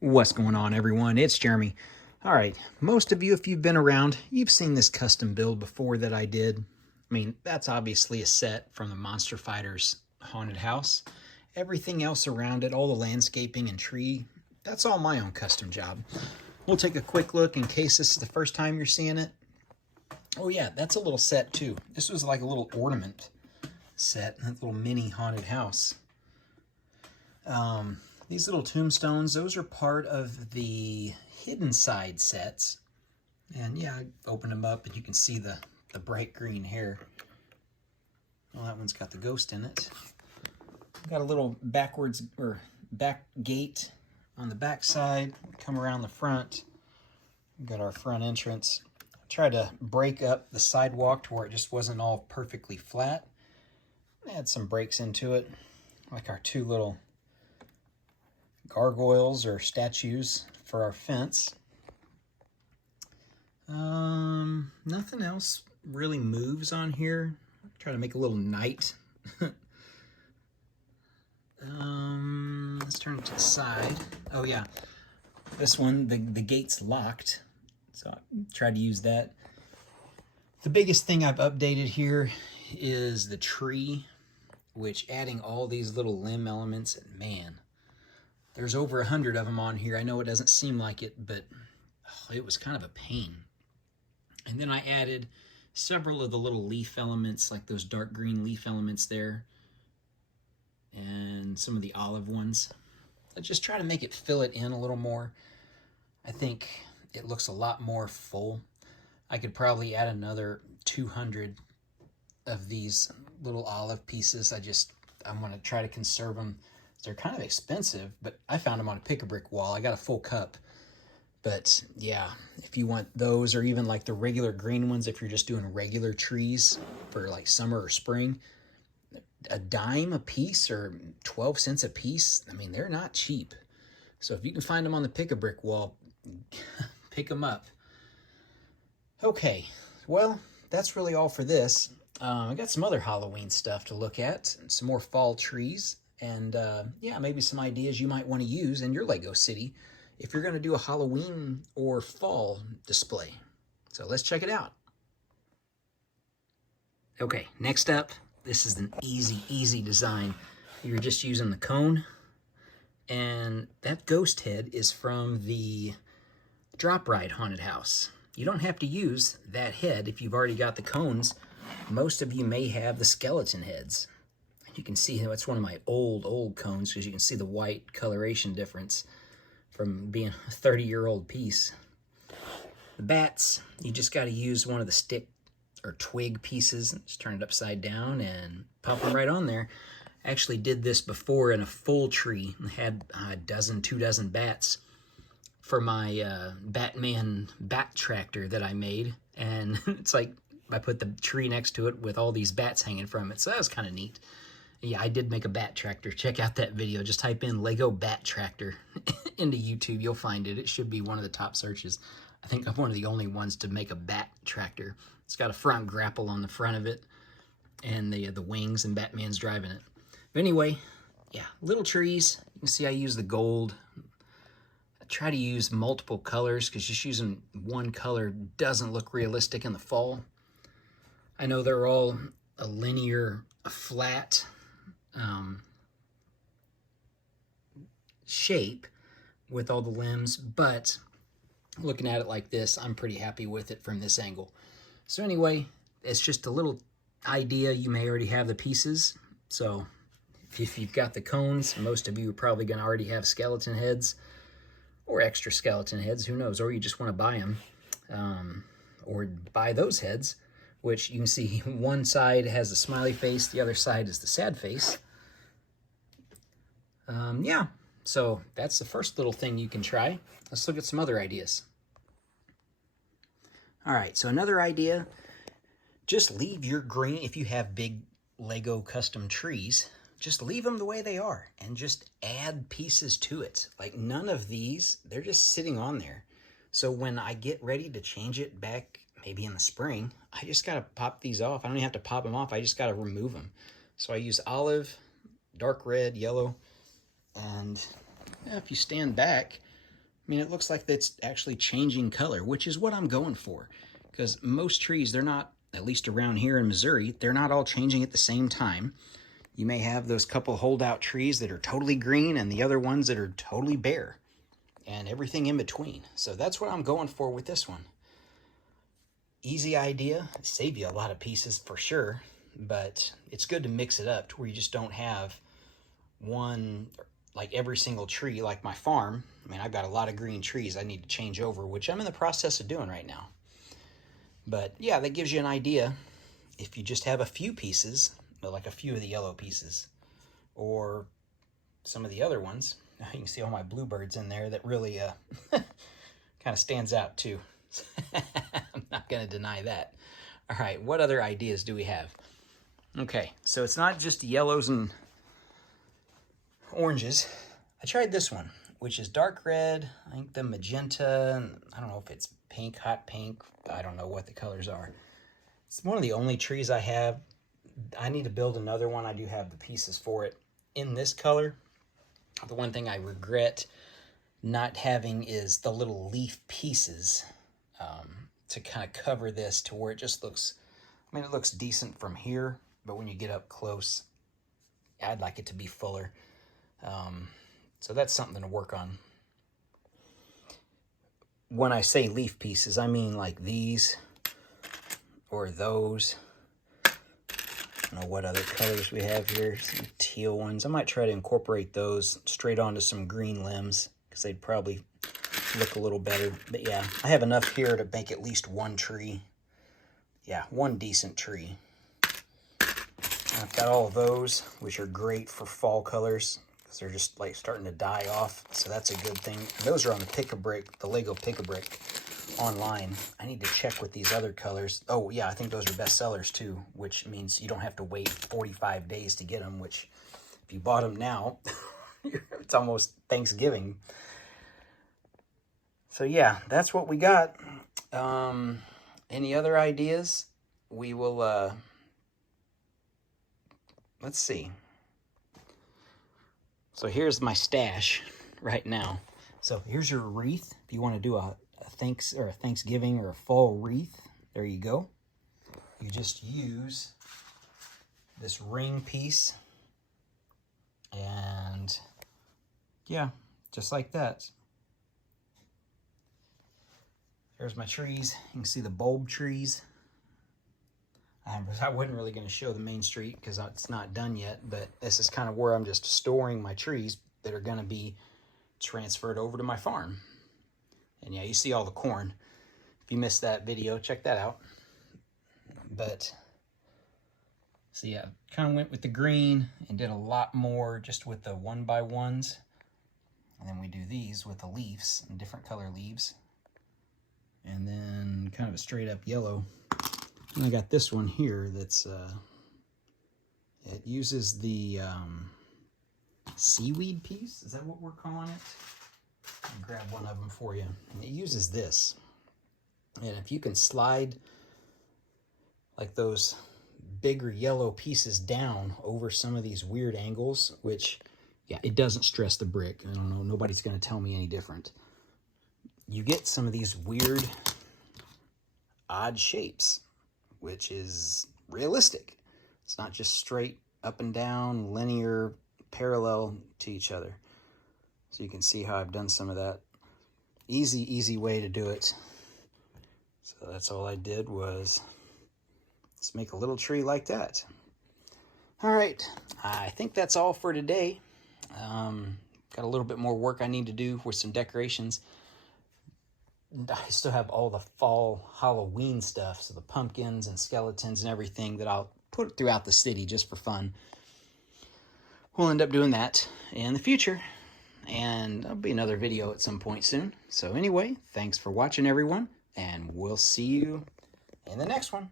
What's going on, everyone? It's Jeremy. All right, most of you, if you've been around, you've seen this custom build before that I did. I mean, that's obviously a set from the Monster Fighters haunted house. Everything else around it, all the landscaping and tree, that's all my own custom job. We'll take a quick look in case this is the first time you're seeing it. Oh yeah, that's a little set too. This was like a little ornament set, a little mini haunted house. These little tombstones, those are part of the hidden side sets. And yeah, I opened them up and you can see the bright green hair. Well, that one's got the ghost in it. Got a little backwards or back gate on the back side. Come around the front. Got our front entrance. Tried to break up the sidewalk to where it just wasn't all perfectly flat. Add some breaks into it, like our two little gargoyles or statues for our fence. Nothing else really moves on here. Try to make a little night. Let's turn it to the side. Oh yeah, this one, the gate's locked, so I tried to use that. The biggest thing I've updated here is the tree, which adding all these little limb elements, and man, there's over 100 of them on here. I know it doesn't seem like it, but it was kind of a pain. And then I added several of the little leaf elements, like those dark green leaf elements there, and some of the olive ones. I just try to make it fill it in a little more. I think it looks a lot more full. I could probably add another 200 of these little olive pieces. I want to try to conserve them. They're kind of expensive, but I found them on a pick-a-brick wall. I got a full cup. But yeah, if you want those, or even like the regular green ones, if you're just doing regular trees for like summer or spring, a dime a piece or 12 cents a piece, I mean, they're not cheap. So if you can find them on the pick-a-brick wall, pick them up. Okay, well, that's really all for this. I got some other Halloween stuff to look at, some more fall trees, and yeah, maybe some ideas you might want to use in your Lego city if you're going to do a Halloween or fall display. So let's check it out. Okay, next up, this is an easy design. You're just using the cone, and that ghost head is from the Drop Ride Haunted House. You don't have to use that head if you've already got the cones. Most of you may have the skeleton heads. You can see that's one of my old cones, because you can see the white coloration difference from being a 30-year-old piece. The bats, you just got to use one of the stick or twig pieces, just turn it upside down and pop them right on there. I actually did this before in a full tree. I had a dozen, 2 dozen bats for my Batman bat tractor that I made, and it's like I put the tree next to it with all these bats hanging from it, so that was kind of neat. Yeah, I did make a bat tractor. Check out that video. Just type in Lego bat tractor into YouTube. You'll find it. It should be one of the top searches. I think I'm one of the only ones to make a bat tractor. It's got a front grapple on the front of it, and the wings, and Batman's driving it. But anyway, yeah, little trees. You can see I use the gold. I try to use multiple colors, because just using one color doesn't look realistic in the fall. I know they're all a linear, a flat shape with all the limbs, but looking at it like this, I'm pretty happy with it from this angle. So anyway, it's just a little idea. You may already have the pieces, so if you've got the cones, most of you are probably going to already have skeleton heads or extra skeleton heads, who knows, or you just want to buy them, or buy those heads, which you can see one side has the smiley face, the other side is the sad face. Yeah, so that's the first little thing you can try. Let's look at some other ideas. All right, so another idea, just leave your green, if you have big Lego custom trees, just leave them the way they are and just add pieces to it. Like none of these, they're just sitting on there. So when I get ready to change it back, maybe in the spring, I just got to pop these off. I don't even have to pop them off. I just got to remove them. So I use olive, dark red, yellow, and if you stand back, mean, it looks like it's actually changing color, which is what I'm going for. Because most trees, they're not, at least around here in Missouri, they're not all changing at the same time. You may have those couple holdout trees that are totally green and the other ones that are totally bare. And everything in between. So that's what I'm going for with this one. Easy idea, save you a lot of pieces for sure, but it's good to mix it up to where you just don't have one, like every single tree, like my farm. I mean, I've got a lot of green trees I need to change over, which I'm in the process of doing right now. But yeah, that gives you an idea if you just have a few pieces, like a few of the yellow pieces, or some of the other ones. You can see all my bluebirds in there that really kind of stands out too. I'm not going to deny that. All right, what other ideas do we have? Okay, so it's not just yellows and oranges. I tried this one, which is dark red, I think the magenta, and I don't know if it's pink, hot pink, I don't know what the colors are. It's one of the only trees I have. I need to build another one. I do have the pieces for it in this color. The one thing I regret not having is the little leaf pieces to kind of cover this to where it just looks, I mean, it looks decent from here, but when you get up close, I'd like it to be fuller. So that's something to work on. When I say leaf pieces, I mean like these or those. I don't know what other colors we have here. Some teal ones. I might try to incorporate those straight onto some green limbs because they'd probably look a little better. But yeah, I have enough here to make at least one tree. Yeah, one decent tree. I've got all of those, which are great for fall colors because they're just like starting to die off. So that's a good thing. Those are on the Pick-a-Brick, the Lego Pick-a-Brick online. I need to check with these other colors. Oh yeah, I think those are best sellers too, which means you don't have to wait 45 days to get them, which if you bought them now, it's almost Thanksgiving. So yeah, that's what we got. Any other ideas? We will, let's see. So here's my stash right now. So here's your wreath. If you want to do a Thanksgiving or a fall wreath, there you go. You just use this ring piece and yeah, just like that. There's my trees. You can see the bulb trees. I wasn't really going to show the main street because it's not done yet, but this is kind of where I'm just storing my trees that are going to be transferred over to my farm. And yeah, you see all the corn. If you missed that video, check that out. But, so yeah, kind of went with the green and did a lot more just with the 1x1s. And then we do these with the leaves, and different color leaves. And then kind of a straight up yellow. And I got this one here that's, it uses the seaweed piece. Is that what we're calling it? I'll grab one of them for you. And it uses this. And if you can slide like those bigger yellow pieces down over some of these weird angles, which, yeah, it doesn't stress the brick. I don't know, nobody's going to tell me any different. You get some of these weird, odd shapes, which is realistic. It's not just straight up and down, linear, parallel to each other. So you can see how I've done some of that. Easy way to do it. So that's all I did was just make a little tree like that. All right, I think that's all for today. Got a little bit more work I need to do with some decorations. I still have all the fall Halloween stuff, so the pumpkins and skeletons and everything that I'll put throughout the city just for fun. We'll end up doing that in the future, and there'll be another video at some point soon. So anyway, thanks for watching, everyone, and we'll see you in the next one.